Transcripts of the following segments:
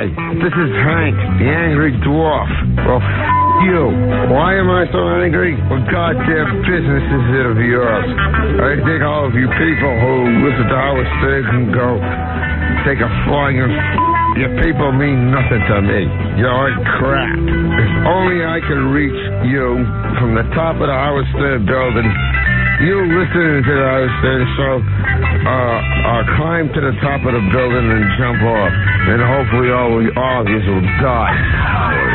Hi, this is Hank, the Angry Dwarf. Well, you. Why am I so angry? Well, goddamn business is it of yours. I think all of you people who listen to Howard Stern can go take a flying and your people mean nothing to me. You're like crap. If only I could reach you from the top of the Howard Stern building. You listening to the Howard Stern show, climb to the top of the building and jump off. And hopefully all of you will die.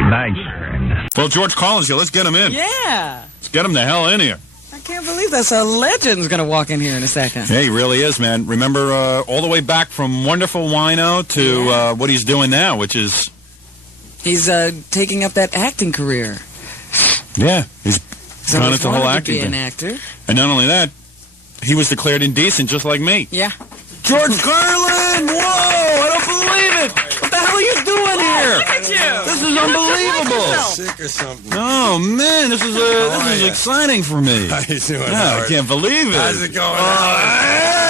Nice. Well, George Carlin's here. Let's get him in. Yeah. Let's get him the hell in here. I can't believe that's a legend's going to walk in here in a second. Yeah, he really is, man. Remember, all the way back from Wonderful Wino to what he's doing now, which is... He's taking up that acting career. Yeah, he's gone into the whole acting thing. Be an actor. And not only that, he was declared indecent just like me. Yeah. George Carlin! Whoa! I don't believe it! What the hell are you doing here? Look at you! This is unbelievable! Sick or something? Oh man, this is exciting for me. How you doing? I can't believe it. How's it going?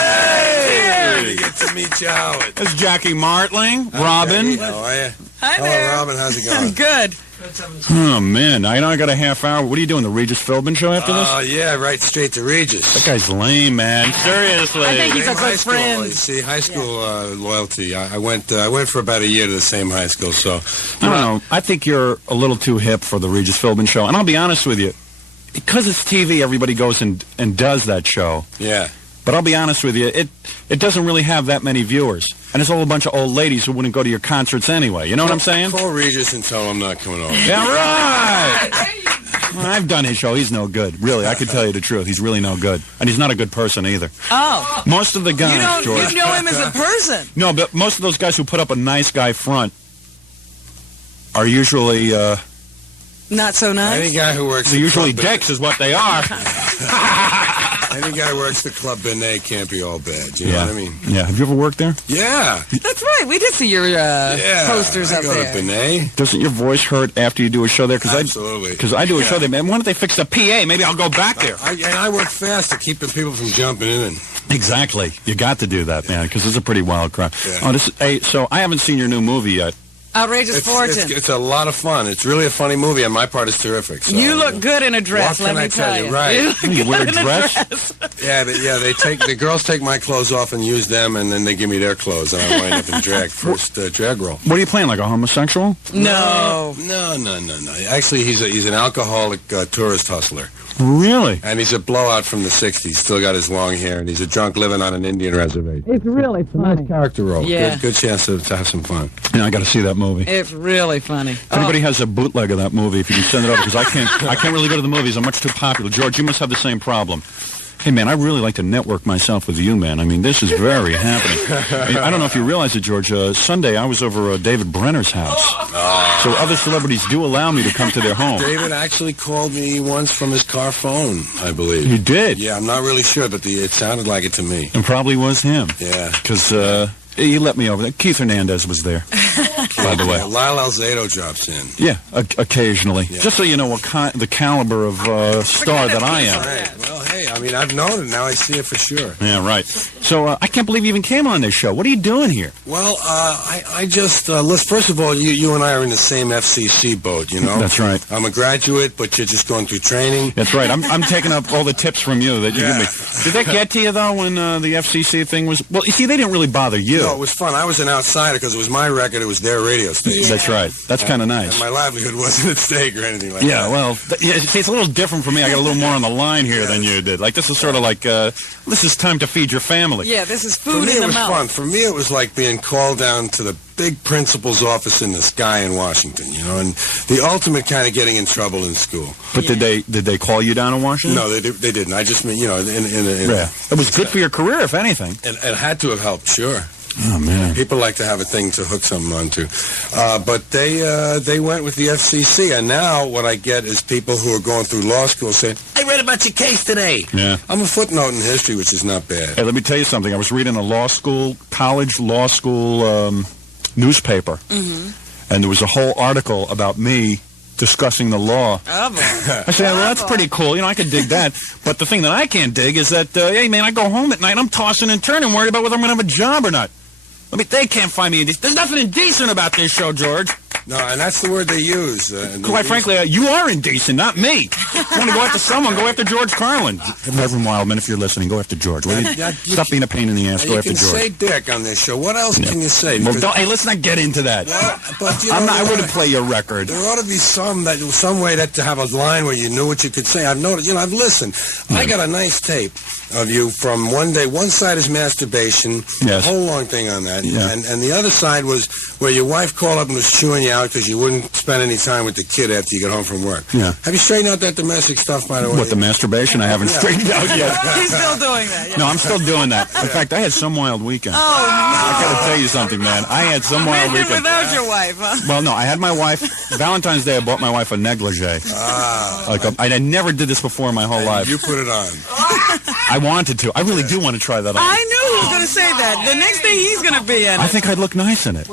Hey! Good to meet you, Howard. That's Jackie Martling, Robin. How are you? Hi there. Hello, Robin. How's it going? Good. Oh man, I know I got a half hour. What are you doing? The Regis Philbin show after this? Oh yeah, right straight to Regis. That guy's lame, man. Seriously. I think he's a High good school, friend. you see, high school loyalty. I went for about a year to the same high school, so I don't know. I think you're a little too hip for the Regis Philbin show. And I'll be honest with you, because it's TV, everybody goes and does that show. yeah. But I'll be honest with you, it doesn't really have that many viewers. And it's all a bunch of old ladies who wouldn't go to your concerts anyway. You know what I'm saying? Call Regis and tell him I'm not coming over. Yeah, right! Well, I've done his show. He's no good. Really, I can tell you the truth. He's really no good. And he's not a good person either. Oh. Most of the guys, George... You know him as a person. No, but most of those guys who put up a nice guy front are usually... Not so nice. Any guy who works... They're usually dicks is what they are. Any guy who works the Club Benet can't be all bad. You know what I mean? Yeah. Have you ever worked there? Yeah. That's right. We did see your posters I up go there. to Benet. Doesn't your voice hurt after you do a show there? Absolutely. Because I do a show there, man. Why don't they fix the PA? Maybe I'll go back there. I work fast to keep the people from jumping in. Exactly. You got to do that, man, because it's a pretty wild crowd. Yeah. Oh, so I haven't seen your new movie yet. Outrageous Fortune. It's a lot of fun. It's really a funny movie, and my part is terrific. So, you look good in a dress, what let can me I tell you? you. Right. You wear a dress? Yeah, they take the girls take my clothes off and use them, and then they give me their clothes, and I wind up in drag. First drag role. What are you playing, like a homosexual? No. Actually, he's an alcoholic tourist hustler. Really? And he's a blowout from the 60s. Still got his long hair, and he's a drunk living on an Indian reservation. It's really funny. Nice character role. Yeah. Good chance to have some fun. Yeah, I got to see that movie. It's really funny. If anybody has a bootleg of that movie, if you can send it over, because I can't really go to the movies. I'm much too popular. George, you must have the same problem. Hey, man, I really like to network myself with you, man. I mean, this is very happening. I don't know if you realize it, George. Sunday, I was over David Brenner's house. So other celebrities do allow me to come to their home. David actually called me once from his car phone, I believe. He did? Yeah, I'm not really sure, but it sounded like it to me. It probably was him. Yeah. Because he let me over there. Keith Hernandez was there, by the way. Lyle Alzado drops in. Yeah, occasionally. Yeah. Just so you know what the caliber of star that I am. Right. Well, hey, I mean, I've known it. Now I see it for sure. Yeah, right. So I can't believe you even came on this show. What are you doing here? Well, I just, first of all, you and I are in the same FCC boat, you know? That's right. I'm a graduate, but you're just going through training. That's right. I'm taking up all the tips from you that you give me. Did that get to you, though, when the FCC thing was... Well, you see, they didn't really bother you. No, it was fun. I was an outsider because it was my record. It was their radio station. That's right. That's kind of nice. And my livelihood wasn't at stake or anything like that. Yeah, well, see, it's a little different for me. I got a little more on the line here than you did. Like, this is sort of like, this is time to feed your family. Yeah, this is For food me, in it the was mouth. fun. For me, it was like being called down to the big principal's office in the sky in Washington, you know, and the ultimate kind of getting in trouble in school. But did they call you down in Washington? No, they didn't. I just mean, you know, Yeah. It was good for your career, if anything. And it had to have helped, sure. Oh, man. People like to have a thing to hook something onto. But they went with the FCC, and now what I get is people who are going through law school saying, I read about your case today. Yeah. I'm a footnote in history, which is not bad. Hey, let me tell you something. I was reading a college law school newspaper, and there was a whole article about me discussing the law. Oh, boy. I said, well, that's pretty cool. You know, I could dig that. But the thing that I can't dig is that, hey, man, I go home at night, I'm tossing and turning, worried about whether I'm going to have a job or not. They can't find me indecent. There's nothing indecent about this show, George. No, and that's the word they use. Quite frankly, you are indecent, not me. You want to go after someone, go after George Carlin. Reverend Wildman, if you're listening, go after George. Will you? Stop being a pain in the ass. Go after George. You can say dick on this show. What else can you say? Well, hey, let's not get into that. Well, but I wouldn't play your record. There ought to be some way to have a line where you knew what you could say. I've noticed. I've listened. Yeah. I got a nice tape of you from one day. One side is masturbation. Yes. A whole long thing on that. Yeah. And the other side was where your wife called up and was chewing you out because you wouldn't spend any time with the kid after you get home from work. Yeah. Have you straightened out that domestic stuff, by the way? What, the masturbation? I haven't straightened out yet. He's still doing that. Yeah. No, I'm still doing that. In fact, I had some wild weekend. Oh, no. I got to tell you something, man. I had some wild weekend. Without your wife, huh? Well, no, I had my wife. Valentine's Day, I bought my wife a negligee. I never did this before in my whole life. You put it on. I wanted to. I really do want to try that on. I knew he was going to say that. The next thing he's going to be in it. I think I'd look nice in it.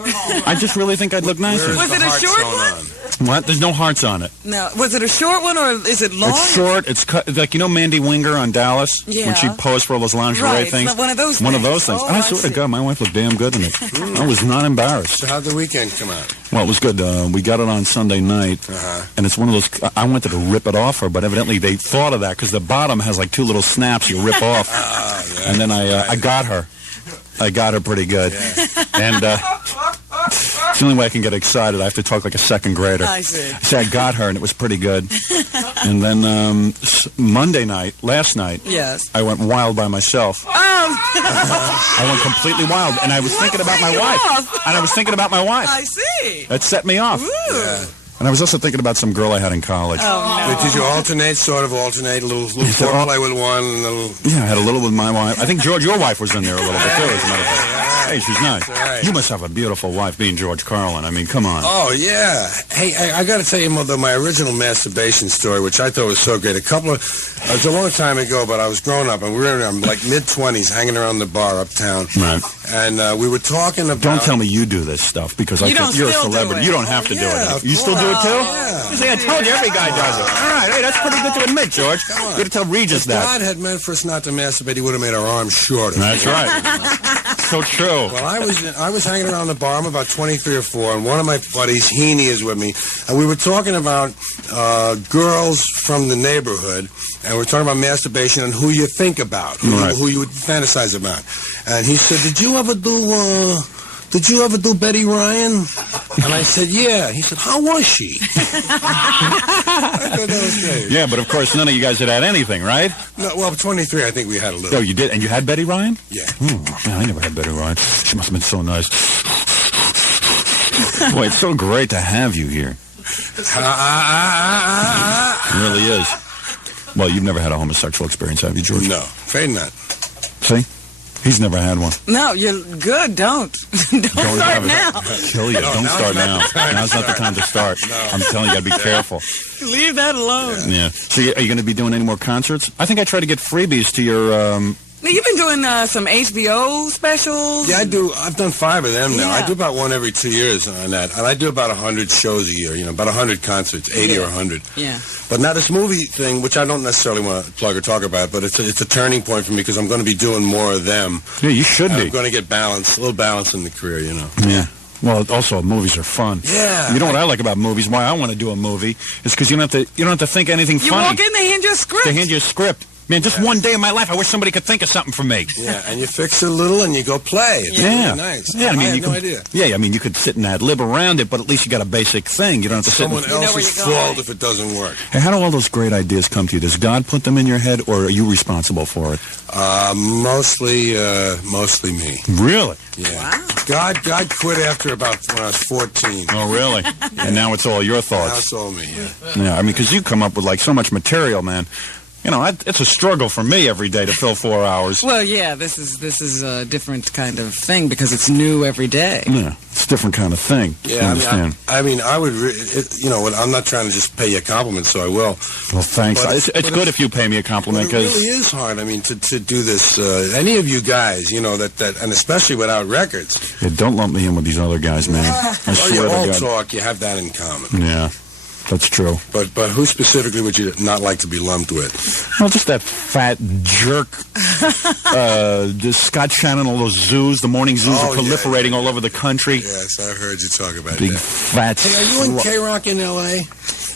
I just really think I'd look nice in it. Was it a short one? What? There's no hearts on it. No. Was it a short one or is it long? It's short. It's cut. Like, Mandy Winger on Dallas? Yeah. When she posed for all those lingerie things? Right. One of those things. One of those things. Oh, and I swear to God, my wife looked damn good in it. I was not embarrassed. So how'd the weekend come out? Well, it was good. We got it on Sunday night, and it's one of those. I wanted to rip it off her, but evidently they thought of that because the bottom has like two little snaps you rip off. Yeah. And then I got her. I got her pretty good. Yeah. And it's the only way I can get excited. I have to talk like a second grader. I see. So I got her, and it was pretty good. And then Monday night, last night, yes, I went wild by myself. Oh. I went completely wild, and I was thinking about my wife. And I was thinking about my wife. I see. That set me off. Yeah. And I was also thinking about some girl I had in college. Oh, no. Did you alternate, a little foreplay with one, and a little... Yeah, I had a little with my wife. I think, George, your wife was in there a little bit, too, as a matter of fact. Hey, she's nice. Right. You must have a beautiful wife being George Carlin. I mean, come on. Oh, yeah. Hey, I got to tell you, Mother, my original masturbation story, which I thought was so great. It was a long time ago, but I was growing up, and we were in like mid-20s, hanging around the bar uptown. Right. And we were talking about... Don't tell me you do this stuff, because I think you're a celebrity. You don't have to do it. You still do it, too? Yeah. You see, I told you, every guy does it. All right, hey, that's pretty good to admit, George. You got to tell Regis that. If God had meant for us not to masturbate, he would have made our arms shorter. That's right. So true. Well, I was hanging around the bar. I'm about 23 or 4, and one of my buddies, Heaney, is with me, and we were talking about girls from the neighborhood, and we're talking about masturbation and who you think about, who you would fantasize about. And he said, Did you ever do Betty Ryan? And I said, yeah. He said, how was she? I thought that was great. Yeah, but of course none of you guys had anything, right? No, well, 23, I think we had a little. Oh, you did? And you had Betty Ryan? Yeah. Man, I never had Betty Ryan. She must have been so nice. Boy, it's so great to have you here. It really is. Well, you've never had a homosexual experience, have you, George? No, afraid not. See? He's never had one. No, you're good. Don't start now. Kill you. Don't start now. Now's not the time to start. No. I'm telling you, I'd be careful. Leave that alone. Yeah. So are you going to be doing any more concerts? I think I tried to get freebies to your... Now, you've been doing some HBO specials. Yeah, I do. I've done 5 of them now. Yeah. I do about one every 2 years on that. And I do about 100 shows a year, about 100 concerts, 80 or 100. Yeah. But now this movie thing, which I don't necessarily want to plug or talk about, but it's a turning point for me because I'm going to be doing more of them. Yeah, you should be. I'm going to get a little balance in the career, Yeah. Well, also movies are fun. Yeah. You know what I like about movies? Why I want to do a movie is because you don't have to think anything funny. You walk in, they hand you a script. They hand you a script. Man, just one day in my life, I wish somebody could think of something for me. Yeah, and you fix it a little and you go play. It's really nice. Yeah, I had no idea. Yeah, I mean, you could sit and ad-lib around it, but at least you got a basic thing. You don't have to sit Someone else's fault if it doesn't work. Hey, how do all those great ideas come to you? Does God put them in your head, or are you responsible for it? Mostly me. Really? Yeah. Wow. God quit after about when I was 14. Oh, really? And now it's all your Now thoughts. it's all me, Yeah, I mean, because you come up with, like, so much material, man. It's a struggle for me every day to fill 4 hours. Well, yeah, this is a different kind of thing because it's new every day. Yeah, it's a different kind of thing. Yeah, I understand. I mean, I would, I'm not trying to just pay you a compliment, so I will. Well, thanks. It's good if you pay me a compliment It because really is hard. I mean, to do this, any of you guys, that, and especially without records. don't lump me in with these other guys, man. I You swear all to God. talk. You have that in common. Yeah. That's true. But who specifically would you not like to be lumped with? Well, just that fat jerk. Scott Shannon, all those zoos, the morning zoos are proliferating all over the country. Yes, I heard you talk about Big that. fat. Hey, are you in K-Rock in L.A.?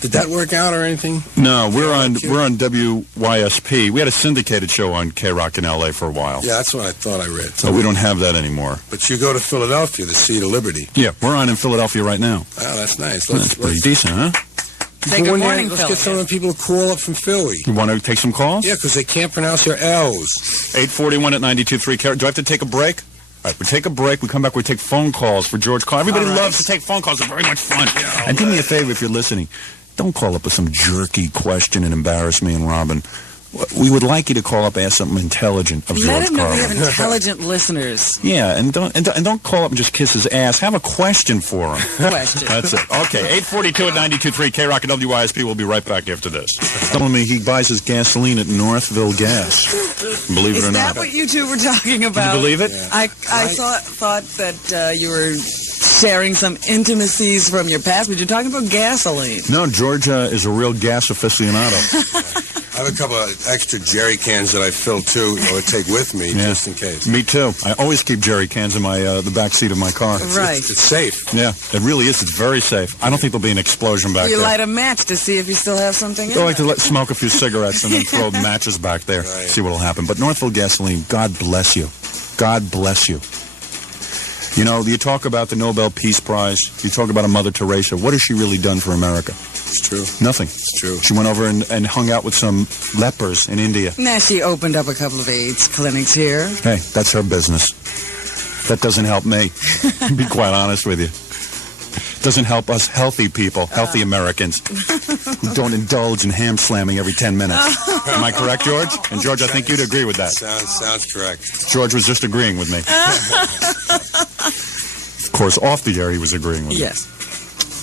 Did that work out or anything? No, we're on WYSP. We had a syndicated show on K-Rock in L.A. for a while. Yeah, that's what I thought I read. So we don't have that anymore. But you go to Philadelphia, the seat of liberty. Yeah, we're on in Philadelphia right now. Oh, that's nice. That's pretty decent, huh? Say good morning, Let's Phil. get some of the people who call up from Philly. You want to take some calls? Yeah, because they can't pronounce their L's. 841 at 92.3. Do I have to take a break? All right, we take a break. We come back. We take phone calls for George Carlin. Everybody loves to take phone calls. They're very much fun. And do me a favor if you're listening. Don't call up with some jerky question and embarrass me and Robin. We would like you to call up and ask something intelligent of George Let him know we Carlin. have intelligent listeners. Yeah, and don't call up and just kiss his ass. Have a question for him. Question. That's it. Okay, 842 at 92.3 K-Rock and WYSP. We'll be right back after this. Telling me he buys his gasoline at Northville Gas. Believe it or Is not. that what you two were talking about? You believe it? Yeah. I thought that you were sharing some intimacies from your past, but you're talking about gasoline. No, Georgia is a real gas aficionado. I have a couple of extra jerry cans that I fill too, or take with me just in case. Me too. I always keep jerry cans in my the back seat of my car. Right. It's safe. Yeah, it really is. It's very safe. I don't think there'll be an explosion back You there. light a match to see if you still have something in I like it. to smoke a few cigarettes and then throw matches back there. Right. See what'll happen. But Northville Gasoline, God bless you. God bless you. You know, you talk about the Nobel Peace Prize. You talk about a Mother Teresa. What has she really done for America? It's true. Nothing. It's true. She went over and hung out with some lepers in India. Now she opened up a couple of AIDS clinics here. Hey, that's her business. That doesn't help me. To be quite honest with you. Doesn't help us healthy people, healthy Americans who don't indulge in ham slamming every 10 minutes. Am I correct, George? And George, I think you'd agree with that. Sounds correct. George was just agreeing with me. Of course, off the air, he was agreeing with me. Yes.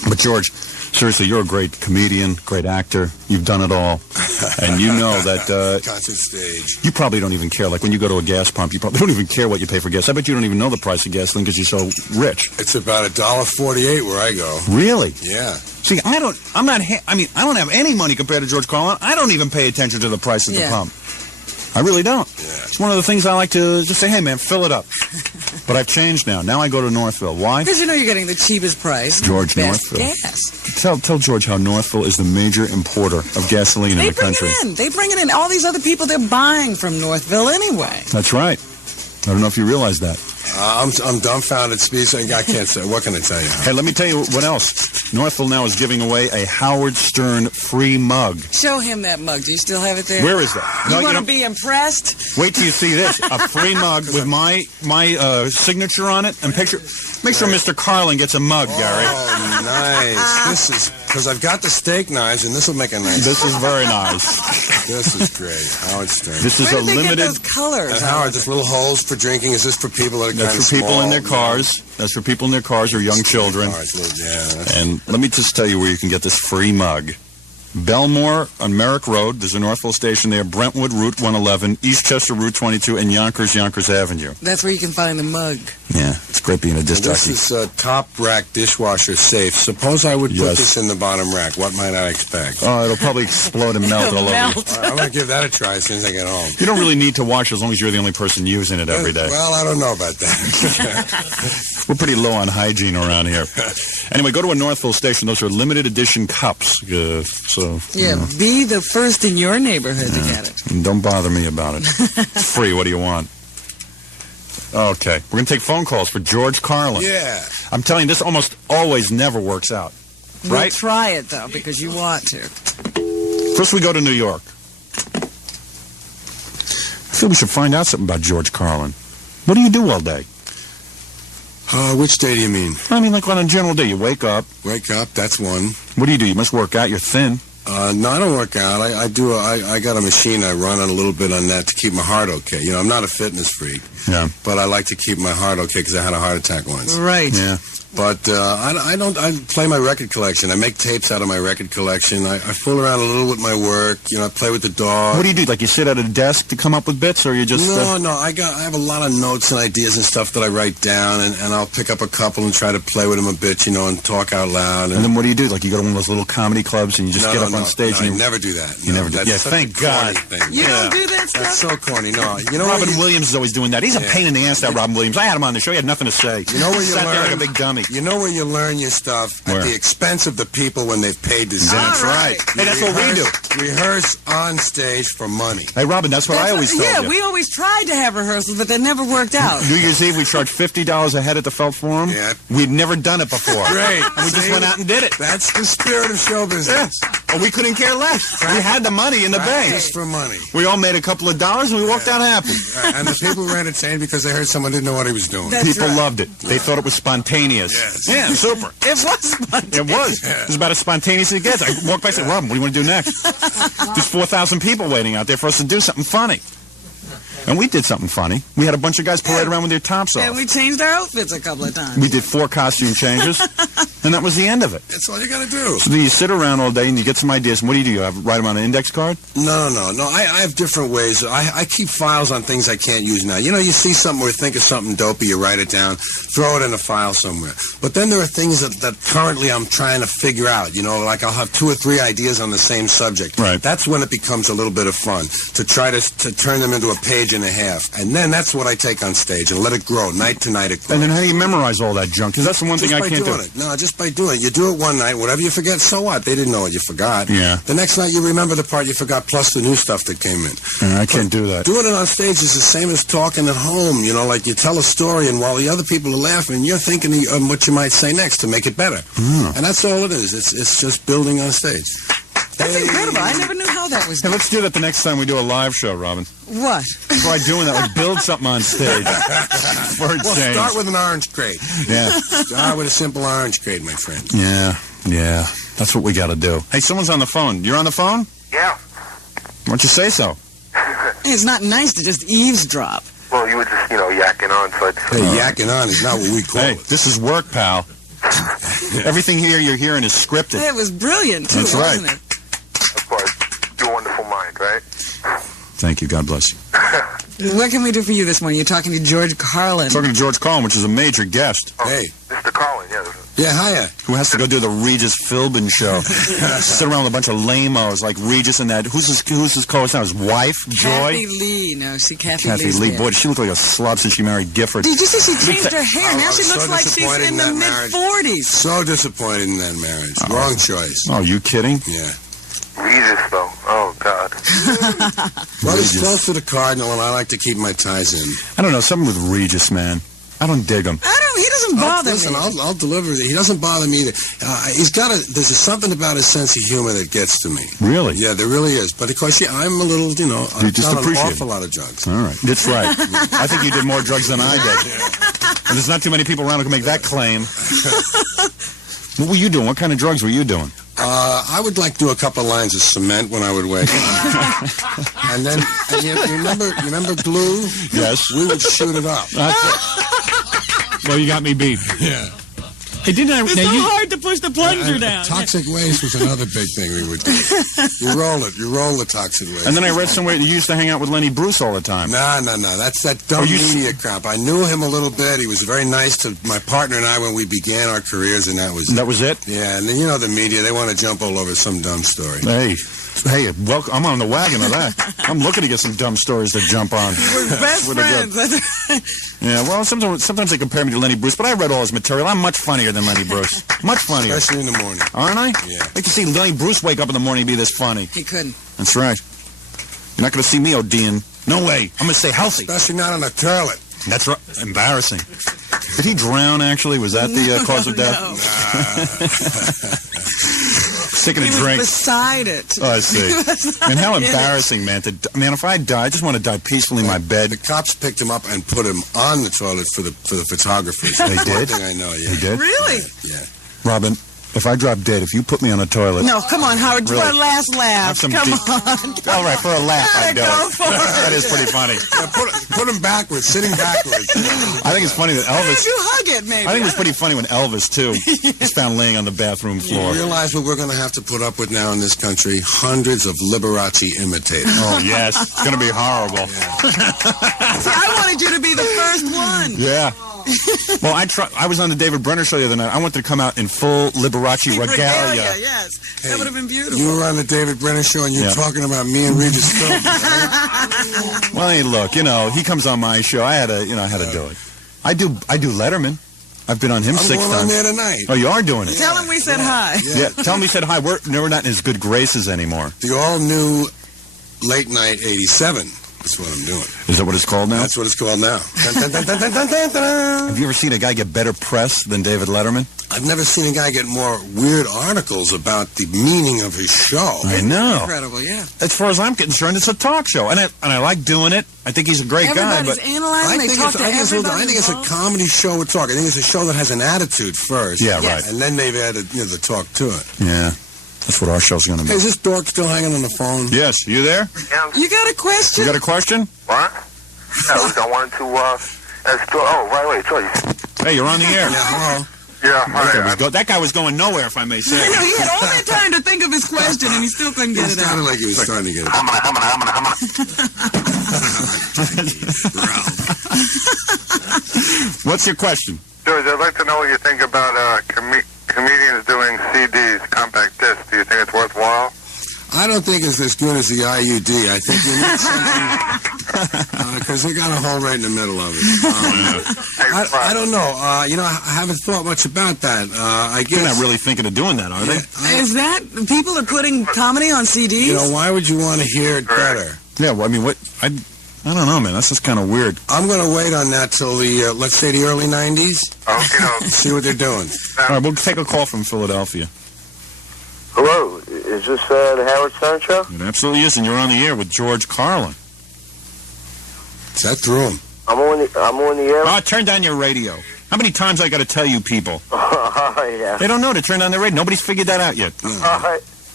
But George, seriously, you're a great comedian, great actor. You've done it all. And you know that Concert stage. you probably don't even care. Like when you go to a gas pump, you probably don't even care what you pay for gas. I bet you don't even know the price of gasoline because you're so rich. It's about $1.48 where I go. Really? Yeah. See, I don't have any money compared to George Carlin. I don't even pay attention to the price at the Yeah. pump. I really don't. Yeah. It's one of the things I like to just say, hey, man, fill it up. But I've changed now. Now I go to Northville. Why? Because you know you're getting the cheapest price. George, best Northville. gas. Tell George how Northville is the major importer of gasoline in They the bring country. it in. They bring it in. All these other people, they're buying from Northville anyway. That's right. I don't know if you realize that. I'm dumbfounded, Speed. I can't say. What can I tell you? Hey, let me tell you what else. Northville now is giving away a Howard Stern free mug. Show him that mug. Do you still have it there? Where is that? You No, want to know- be impressed? Wait till you see this. A free mug with my signature on it. And make sure Mr. Carlin gets a mug, Gary. Oh, nice. This is because I've got the steak knives, and this will make a nice. This is very nice. This is great. Howard Stern. This is Where a did they limited... get those colors? And Howard, just little holes for drinking. Is this for people that are kind That's of for people small? in their cars. That's for people in their cars or young children. Yeah. And let me just tell you where you can get this free mug. Belmore on Merrick Road. There's a Northville station there. Brentwood, Route 111. Eastchester, Route 22. And Yonkers Avenue. That's where you can find the mug. Yeah, it's great being a disc This jockey. is a top rack dishwasher safe. Suppose I would put Yes. this in the bottom rack. What might I expect? Oh, it'll probably explode and melt all over you. All right, I'm going to give that a try as soon as I get home. You don't really need to wash as long as you're the only person using it every day. Well, I don't know about that. We're pretty low on hygiene around here. Anyway, go to a Northville station. Those are limited edition cups. Yeah, be the first in your neighborhood to get it. And don't bother me about it. It's free. What do you want? Okay. We're going to take phone calls for George Carlin. Yeah. I'm telling you, this almost always never works out. We'll Right? try it, though, because you want to. First, we go to New York. I feel we should find out something about George Carlin. What do you do all day? Which day do you mean? I mean, like on a general day. You wake up. Wake up. That's one. What do? You must work out. You're thin. No, I don't work out. I got a machine. I run on a little bit on that to keep my heart okay. You know, I'm not a fitness freak, Yeah. but I like to keep my heart okay because I had a heart attack once. Right. Yeah. But I don't. I play my record collection. I make tapes out of my record collection. I fool around a little with my work. You know, I play with the dog. What do you do? Like you sit at a desk to come up with bits, or you just? No. I have a lot of notes and ideas and stuff that I write down, and I'll pick up a couple and try to play with them a bit, you know, and talk out loud. And then what do you do? Like you go to one of those little comedy clubs and you just get up on stage? No, and you never do that. You never do. Yeah, thank God. You don't do that stuff. That's so corny. No, you know. Robin Williams is always doing that. He's a pain in the ass. That Robin Williams. I had him on the show. He had nothing to say. You know where you sat learn there like a big dummy. You know where you learn your stuff Where? at the expense of the people when they've paid to see. That's right. Hey, that's what we do. Rehearse on stage for money. Hey, Robin, that's what I always told you. Yeah, we always tried to have rehearsals, but they never worked out. New Year's Eve, we charged $50 a head at the Felt Forum. Yeah. We'd never done it before. Great. And we just went out and did it. That's the spirit of show business. Well, we couldn't care less. We had the money in the bank. Practice for money. We all made a couple of dollars and we walked out happy. And the people were entertained because they heard someone didn't know what he was doing. People loved it. They thought it was spontaneous. Yes. Yeah, super. It was spontaneous. It was. It was about as spontaneous as it gets. I walked by and said, Robin, what do you want to do next? There's 4,000 people waiting out there for us to do something funny. And we did something funny. We had a bunch of guys parade around with their tops off. And we changed our outfits a couple of times. We did 4 costume changes, and that was the end of it. That's all you got to do. So you sit around all day and you get some ideas. And what do? You write them on an index card? No. I have different ways. I keep files on things I can't use now. You know, you see something or think of something dopey, you write it down, throw it in a file somewhere. But then there are things that currently I'm trying to figure out. You know, like I'll have 2 or 3 ideas on the same subject. Right. That's when it becomes a little bit of fun to try to turn them into a page and a half. And then that's what I take on stage and let it grow. Night to night it grows. And then how do you memorize all that junk? Because that's the one thing I can't do. No, just by doing it. You do it one night, whatever you forget, so what? They didn't know what you forgot. Yeah. The next night you remember the part you forgot plus the new stuff that came in. I can't do that. Doing it on stage is the same as talking at home. You know, like you tell a story and while the other people are laughing, you're thinking of what you might say next to make it better. And that's all it is. It's just building on stage. That's incredible. I never knew how that was Hey, done. let's do that the next time we do a live show, Robin. What? Try doing that. Like build something on stage. For a Well, change. start with an orange crate. Yeah. Start with a simple orange crate, my friend. Yeah. That's what we got to do. Hey, someone's on the phone. You're on the phone? Yeah. Why don't you say so? It's not nice to just eavesdrop. Well, you were just, yakking on, so I'd Hey, yakking on is not what we call Hey, it. this is work, pal. Everything here you're hearing is scripted. It was brilliant, too, That's right. wasn't it? Of course, your wonderful mind, right? Thank you. God bless you. What can we do for you this morning? You're talking to George Carlin. Talking to George Carlin, which is a major guest. Hey. Mr. Carlin, yeah. Yeah, hiya. Who has to go do the Regis Philbin show. Sit around with a bunch of lamos like Regis and that. Who's his co-host now? His wife, Joy? Kathy Lee. No, Kathy Lee. Lee's Boy, she looked like a slob since she married Gifford. Did you see she changed her hair? I Now was she looks so like she's disappointed in in the that marriage. mid-40s. So disappointed in that marriage. Wrong choice. Oh, you kidding? Yeah. Regis, though. Oh, God. Well, he's close to the Cardinal, and I like to keep my ties in. I don't know. Something with Regis, man. I don't dig him. He doesn't bother Listen, me. I'll deliver it. He doesn't bother me either. There's something about his sense of humor that gets to me. Really? Yeah, there really is. But of course, I'm a little, I've just done an appreciate awful it. lot of drugs. All right. That's right. I think you did more drugs than I did. And there's not too many people around who can make that claim. What were you doing? What kind of drugs were you doing? I would like to do a couple of lines of cement when I would wake up. And then, you remember glue? Yes. We would shoot it up. Well, you got me beat. Yeah. Hey, didn't I? It's so hard to push the plunger down. Toxic waste was another big thing we would do. You roll the toxic waste. And then I read somewhere that you used to hang out with Lenny Bruce all the time. No. That's that dumb media crap. I knew him a little bit. He was very nice to my partner and I when we began our careers, and that was That was it? Yeah, and then the media, they want to jump all over some dumb story. Hey, welcome. I'm on the wagon of that. I'm looking to get some dumb stories to jump on. We're best friends. Yeah, well, sometimes they compare me to Lenny Bruce, but I read all his material. I'm much funnier than Lenny Bruce. Much funnier. Especially in the morning. Aren't I? Yeah. I'd like to see Lenny Bruce wake up in the morning and be this funny. He couldn't. That's right. You're not going to see me ODing. No way. I'm going to stay healthy. Especially not on a toilet. That's right. Embarrassing. Did he drown, actually? Was that the cause of death? Taking a He was drink. beside it. Oh, I see. And how embarrassing, man. Man, if I die, I just want to die peacefully in my bed. The cops picked him up and put him on the toilet for the photographers. They One did? thing I know, yeah. He did? Really? Yeah. Robin, If I drop dead, if you put me on a toilet. No, come on, Howard. Do Really? our last laugh. Have some Come deep- on. All right, for a laugh, I'd do Go it. for it. That is pretty funny. Yeah, put him backwards, sitting backwards. I think it's funny that Elvis. You hug it, maybe. I think it was pretty funny when Elvis, too, was found laying on the bathroom floor. You realize what we're going to have to put up with now in this country? Hundreds of Liberace imitators. Oh, yes. It's going to be horrible. See, I wanted you to be the first one. Yeah. Well, I was on the David Brenner show the other night. I wanted to come out in full Liberace regalia. Yes. That would have been beautiful. You were on the David Brenner show and you're talking about me and Regis Philbin, right? Well, hey, look, he comes on my show. I had to do it. I do Letterman. I've been on him 6 times. I'm going on there tonight. Oh, you are doing it? Tell him we said hi. Yeah, tell him we said hi. We're not in his good graces anymore. The all-new Late Night 87 is what I'm doing. Is that what it's called now? That's what it's called now. Dun, dun, dun, dun, dun, dun, dun, dun. Have you ever seen a guy get better press than David Letterman? I've never seen a guy get more weird articles about the meaning of his show. I know. Incredible, yeah. As far as I'm concerned, it's a talk show, and I like doing it. I think he's a great guy. Everybody's But analyzing. They talk to everybody. I think it's a comedy show with talk. I think it's a show that has an attitude first. Yeah, Yes. right. And then they've added the talk to it. Yeah, that's what our show's going to Hey, be. is this dork still hanging on the phone? Yes, you there? Yeah. You got a question? You got a question? What? Yeah, I wanted to, ask George. Oh, right away, George. Hey, you're on the air. Yeah, hello. Yeah, hi. That guy was going nowhere, if I may say. I know, he had all that time to think of his question, and he still couldn't It get it out. sounded like he was starting to get it. What's your question? George, I'd like to know what you think about comedians doing CDs, compact discs. Do you think it's worthwhile? I don't think it's as good as the IUD. I think you need something because they got a hole right in the middle of it. I don't know. I haven't thought much about that. I guess They're not really thinking of doing that, are they? Is that people are putting comedy on CDs? You know, why would you want to hear it better? Yeah, well, I mean, I don't know, man. That's just kind of weird. I'm going to wait on that till the, let's say, the early 90s. See what they're doing. All right, we'll take a call from Philadelphia. Hello, is this the Howard Stern Show? It absolutely is, and you're on the air with George Carlin. Is that through him? I'm on the air. Oh, turn down your radio. How many times I got to tell you people? Yeah. They don't know to turn down their radio. Nobody's figured that out yet.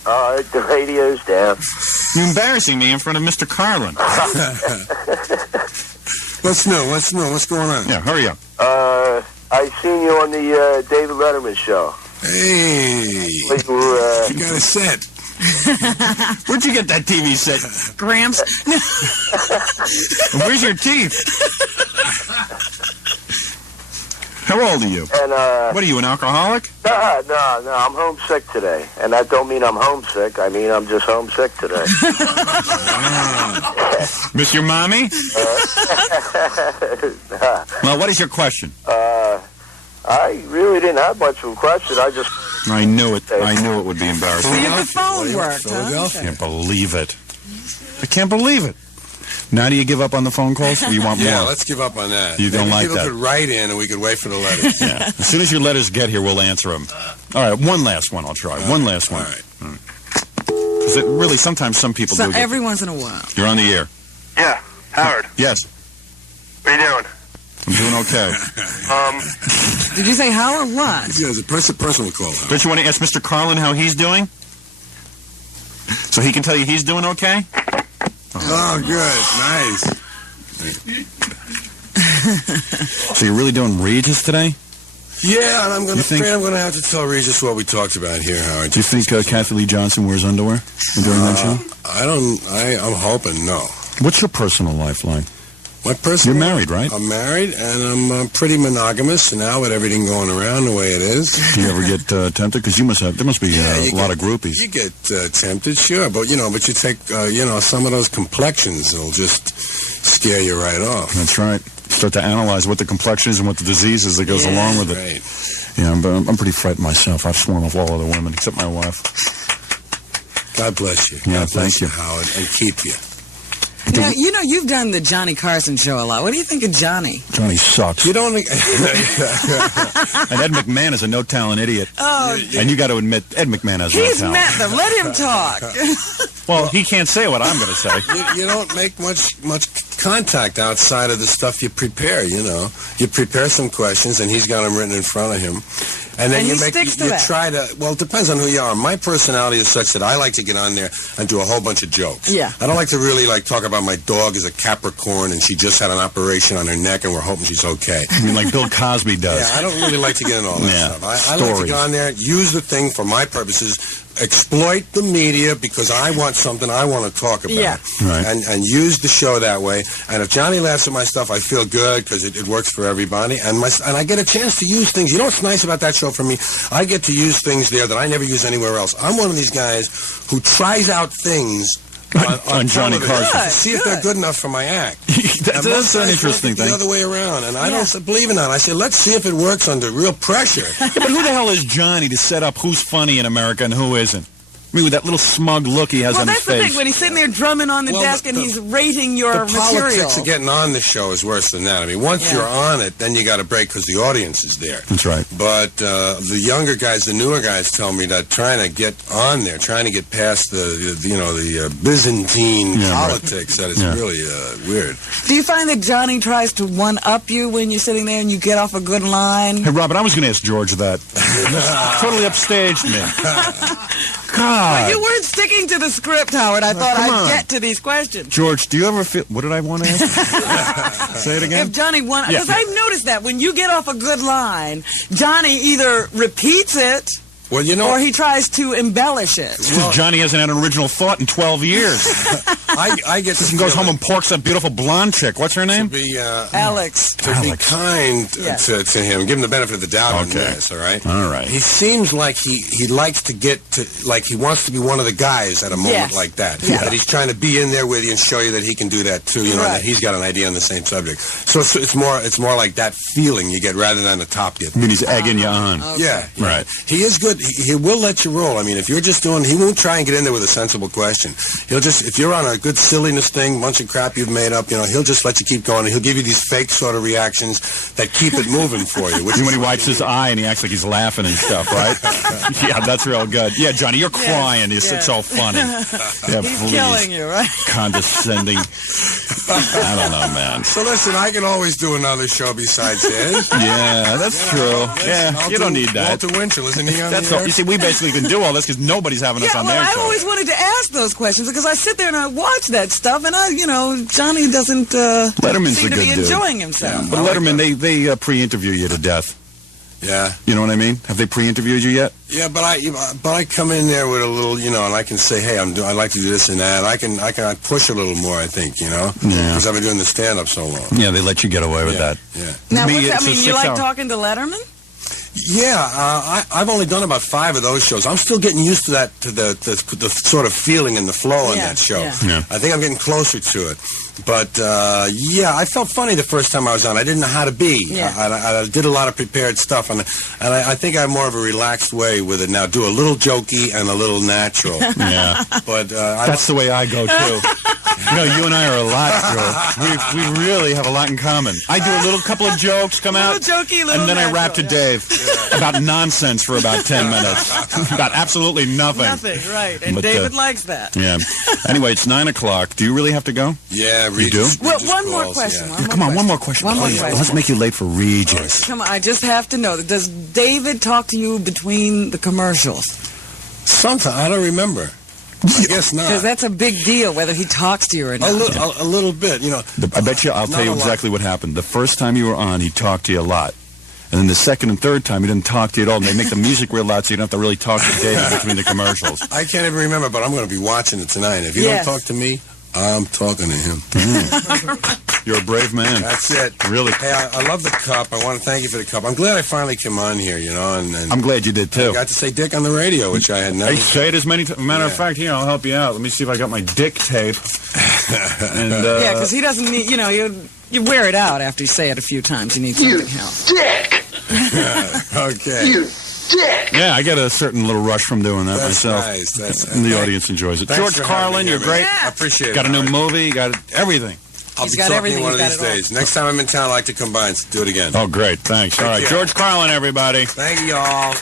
All right, the radio's down. You're embarrassing me in front of Mr. Carlin. What's new? What's going on? Yeah, hurry up. I seen you on the David Letterman show. Hey, You were, you got a set. Where'd you get that TV set? Gramps? Where's your teeth? How old are you? and What are you, an alcoholic? no, I'm homesick today, and that don't mean I'm homesick. I mean I'm just homesick today. Miss your mommy? Well, what is your question? I really didn't have much of a question. I just I knew it. I knew it would be embarrassing. See if the phone worked, huh? Philadelphia. I can't believe it. I can't believe it. Now do you give up on the phone calls, or you want more? Yeah, let's give up on that. You don't Maybe like people that. could write in and we could wait for the letters. Yeah. As soon as your letters get here, we'll answer them. All right, one last one I'll try. One last one. All right. Because really, sometimes some people So do get... every once in a while. You're on the air. yeah, Howard. Yes, What are you doing? I'm doing okay. Did you say how or what? Yeah, it's a personal call. Howard. Don't you want to ask Mr. Carlin how he's doing? So he can tell you he's doing okay? Oh, good. Nice. So you're really doing Regis today? Yeah, and I'm You think- afraid I'm going to have to tell Regis what we talked about here, Howard. Do you think Kathy Lee Johnson wears underwear during that show? I'm hoping no. What's your personal life like? What person? You're married, right? I'm married, and I'm pretty monogamous now with everything going around the way it is. Do you ever get tempted? Because there must be a lot of groupies. You get tempted, sure, but you take some of those complexions will just scare you right off. That's right. Start to analyze what the complexion is and what the disease is that goes along with it. Right. Yeah, but I'm pretty frightened myself. I've sworn off all other women except my wife. God bless you. Yeah, God bless thank you. Howard, and keep you. Now, you've done the Johnny Carson show a lot. What do you think of Johnny? Johnny sucks. You don't. And Ed McMahon is a no-talent idiot. Oh, And you got to admit, Ed McMahon has no he's talent. met them. Let him talk. Well, he can't say what I'm going to say. You don't make much contact outside of the stuff you prepare. You prepare some questions, and he's got them written in front of him. And then And you he make sticks to you that. try to. Well, it depends on who you are. My personality is such that I like to get on there and do a whole bunch of jokes. Yeah. I don't like to really talk about my dog is a Capricorn and she just had an operation on her neck and we're hoping she's okay. I mean, like Bill Cosby does. Yeah, I don't really like to get into all that Yeah, stuff. I like to stories. get on there, use the thing for my purposes, exploit the media because I want something I want to talk about. Yeah. Right. And use the show that way. And if Johnny laughs at my stuff, I feel good because it works for everybody. And I get a chance to use things. You know what's nice about that show for me? I get to use things there that I never use anywhere else. I'm one of these guys who tries out things on Johnny television Carson. to see if they're good enough for my act. That's And most an guys interesting work it thing. the other way around, and I don't believe in that. I say, let's see if it works under real pressure. Yeah, but who the hell is Johnny to set up who's funny in America and who isn't? I mean, with that little smug look he has Well, on that's his the face. thing. When he's sitting there drumming on the Well, desk and he's rating your The politics material. of getting on the show is worse than that. I mean, once you're on it, then you got to break because the audience is there. That's right. But the younger guys, the newer guys, tell me that trying to get on there, trying to get past the Byzantine politics, that is really weird. Do you find that Johnny tries to one-up you when you're sitting there and you get off a good line? Hey, Robert, I was going to ask George that. Totally upstaged me. God. You weren't sticking to the script, Howard. I thought come I'd on. get to these questions. George, do you ever feel... What did I want to ask? Say it again? If Johnny won... Yeah. Because I've noticed that when you get off a good line, Johnny either repeats it Well, you know, or he tries to embellish it. Because Johnny hasn't had an original thought in 12 years. I get He goes home and porks that beautiful blonde chick. What's her name? to be Alex. to be kind Yes. to him, give him the benefit of the doubt on Okay. this, all right? All right. He seems like he likes to get to, like he wants to be one of the guys at a moment Yes. like that. Yeah. That he's trying to be in there with you and show you that he can do that too, you know, Right. that he's got an idea on the same subject. So it's more like that feeling you get rather than the top you. I mean, he's egging you on. Yeah, Right. He is good. He will let you roll. I mean, if you're just doing, he won't try and get in there with a sensible question. He'll just, if you're on a good silliness thing, bunch of crap you've made up, you know, he'll just let you keep going. And he'll give you these fake sort of reactions that keep it moving for you. Which When he wipes his eye and he acts like he's laughing and stuff, right? Yeah, that's real good. Yeah, Johnny, you're crying. It's so funny. Yeah, He's please. killing you, right? Condescending. I don't know, man. So listen, I can always do another show besides his. Yeah, that's true. Yeah, I'll you don't do need that. Walter Winchell, isn't he on That's the all. air? You see, we basically can do all this because nobody's having us Yeah, on well, their I show. always wanted to ask those questions because I sit there and I watch that stuff, and Johnny doesn't Letterman's seem a to be good dude. enjoying himself. But Letterman, they pre-interview you to death. Yeah. You know what I mean? Have they pre-interviewed you yet? Yeah, but I come in there with a little, and I can say, hey, I like to do this and that. I can push a little more, I think, Yeah. because I've been doing the stand-up so long. Yeah, they let you get away with Yeah, that. yeah. Now, Me, what's that it's a mean? You like 6 hour- talking to Letterman? Yeah, I've only done about 5 of those shows. I'm still getting used to that, to the sort of feeling and the flow in Yeah, that show. yeah. Yeah. I think I'm getting closer to it. But, I felt funny the first time I was on. I didn't know how to be. Yeah. I did a lot of prepared stuff, and I think I have more of a relaxed way with it now. Do a little jokey and a little natural. Yeah. But That's the way I go, too. You and I are a lot, Joe. We really have a lot in common. I do a little couple of jokes, come out, Little jokey, little and then I rap to natural, yeah. Dave about nonsense for about 10 minutes. About absolutely nothing. Nothing, right. And But, David likes that. Yeah. Anyway, it's 9 o'clock. Do you really have to go? yeah, You do? Well, one more question. Come on, one more question. One more please. question. Let's make you late for Regis. Come on, I just have to know. Does David talk to you between the commercials? Sometimes I don't remember. I guess not. Because that's a big deal, whether he talks to you or not. A little bit, I bet you, I'll Not tell you a lot. exactly what happened. The first time you were on, he talked to you a lot. And then the second and third time, he didn't talk to you at all. And they make the music real loud so you don't have to really talk to David between the commercials. I can't even remember, but I'm going to be watching it tonight. If you Yes. don't talk to me, I'm talking to him. You're a brave man. That's it. Really. Hey, I love the cup. I want to thank you for the cup. I'm glad I finally came on here, and I'm glad you did, too. got to say Dick on the radio, which I had never. Hey, say it as many times. Matter of Yeah. fact, here, I'll help you out. Let me see if I got my dick tape. And, Yeah, because he doesn't need, you wear it out after you say it a few times. You need something else. Okay. yeah, I get a certain little rush from doing that That's myself. nice. That's And the audience enjoys it. Thanks George for having Carlin, me you're here, great. man. I appreciate it. Got a new Howard. movie. You got everything. I'll He's be got talking to everything. you one of He's these got it all. days. Next time I'm in town, I'd like to come by and do it again. Oh, great. Thanks. All right. care. George Carlin, everybody. Thank you all.